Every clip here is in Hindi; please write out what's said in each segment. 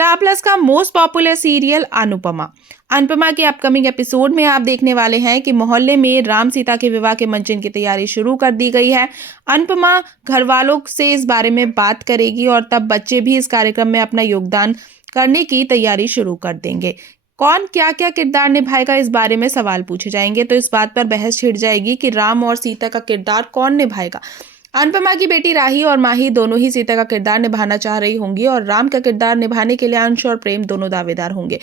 स्टार प्लस का most popular serial Anupama. Anupama के अपकमिंग एपिसोड में आप देखने वाले हैं कि मोहल्ले में राम सीता के विवाह के मंचन की तैयारी शुरू कर दी गई है। अनुपमा घर वालों से इस बारे में बात करेगी और तब बच्चे भी इस कार्यक्रम में अपना योगदान करने की तैयारी शुरू कर देंगे। कौन क्या क्या किरदार निभाएगा, इस बारे में सवाल पूछे जाएंगे तो इस बात पर बहस छिड़ जाएगी कि राम और सीता का किरदार कौन निभाएगा। अनुपमा की बेटी राही और माही दोनों ही सीता का किरदार निभाना चाह रही होंगी और राम का किरदार निभाने के लिए अंश और प्रेम दोनों दावेदार होंगे।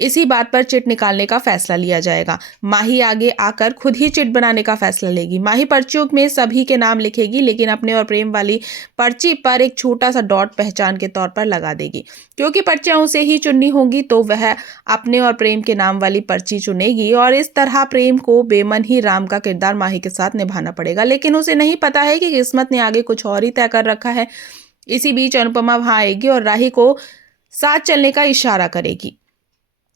इसी बात पर चिट निकालने का फैसला लिया जाएगा। माही आगे आकर खुद ही चिट बनाने का फैसला लेगी। माही पर्चियों में सभी के नाम लिखेगी, लेकिन अपने और प्रेम वाली पर्ची पर एक छोटा सा डॉट पहचान के तौर पर लगा देगी। क्योंकि पर्चियां उसे ही चुननी होंगी तो वह अपने और प्रेम के नाम वाली पर्ची चुनेगी और इस तरह प्रेम को बेमन ही राम का किरदार माही के साथ निभाना पड़ेगा। लेकिन उसे नहीं पता है कि किस्मत ने आगे कुछ और ही तय कर रखा है। इसी बीच अनुपमा वहां आएगी और राही को साथ चलने का इशारा करेगी।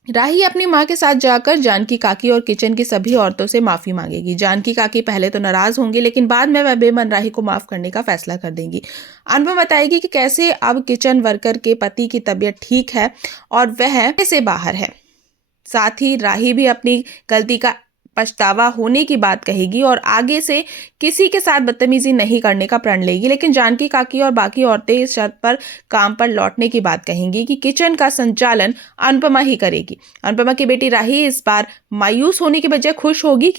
राही अपनी माँ के साथ जाकर जानकी काकी और किचन की सभी औरतों से माफी मांगेगी। जानकी काकी पहले तो नाराज होंगी, लेकिन बाद में वह बेमन राही को माफ करने का फैसला कर देंगी। अनुपमा बताएगी कि कैसे अब किचन वर्कर के पति की तबीयत ठीक है और वह से बाहर है। साथ ही राही भी अपनी गलती का पछतावा होने की बात कहेगी और आगे से किसी के साथ बदतमीजी नहीं करने का प्रण लेगी। लेकिन जानकी काकी और बाकी औरतें इस शर्त पर काम पर लौटने की बात कहेंगी कि किचन का संचालन अनुपमा ही करेगी। अनुपमा की बेटी राही इस बार मायूस होने की बजाय खुश होगी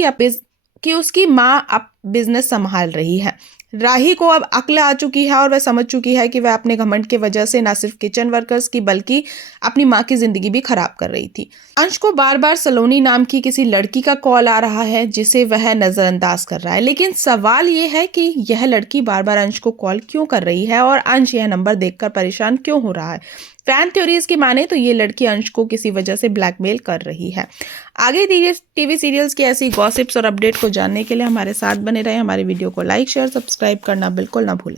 कि उसकी माँ अब बिजनेस संभाल रही है। राही को अब अक्ल आ चुकी है और वह समझ चुकी है कि वह अपने घमंड की वजह से न सिर्फ किचन वर्कर्स की बल्कि अपनी माँ की जिंदगी भी खराब कर रही थी। अंश को बार बार सलोनी नाम की किसी लड़की का कॉल आ रहा है जिसे वह नजरअंदाज कर रहा है। लेकिन सवाल यह है कि यह लड़की बार बार अंश को कॉल क्यों कर रही है और अंश यह नंबर देखकर परेशान क्यों हो रहा है। फैन थ्योरीज की माने तो ये लड़की अंश को किसी वजह से ब्लैकमेल कर रही है। आगे टीवी सीरियल्स की ऐसी गॉसिप्स और अपडेट को जानने के लिए हमारे साथ बने रहे। हमारे वीडियो को लाइक शेयर सब्सक्राइब करना बिल्कुल ना भूलें।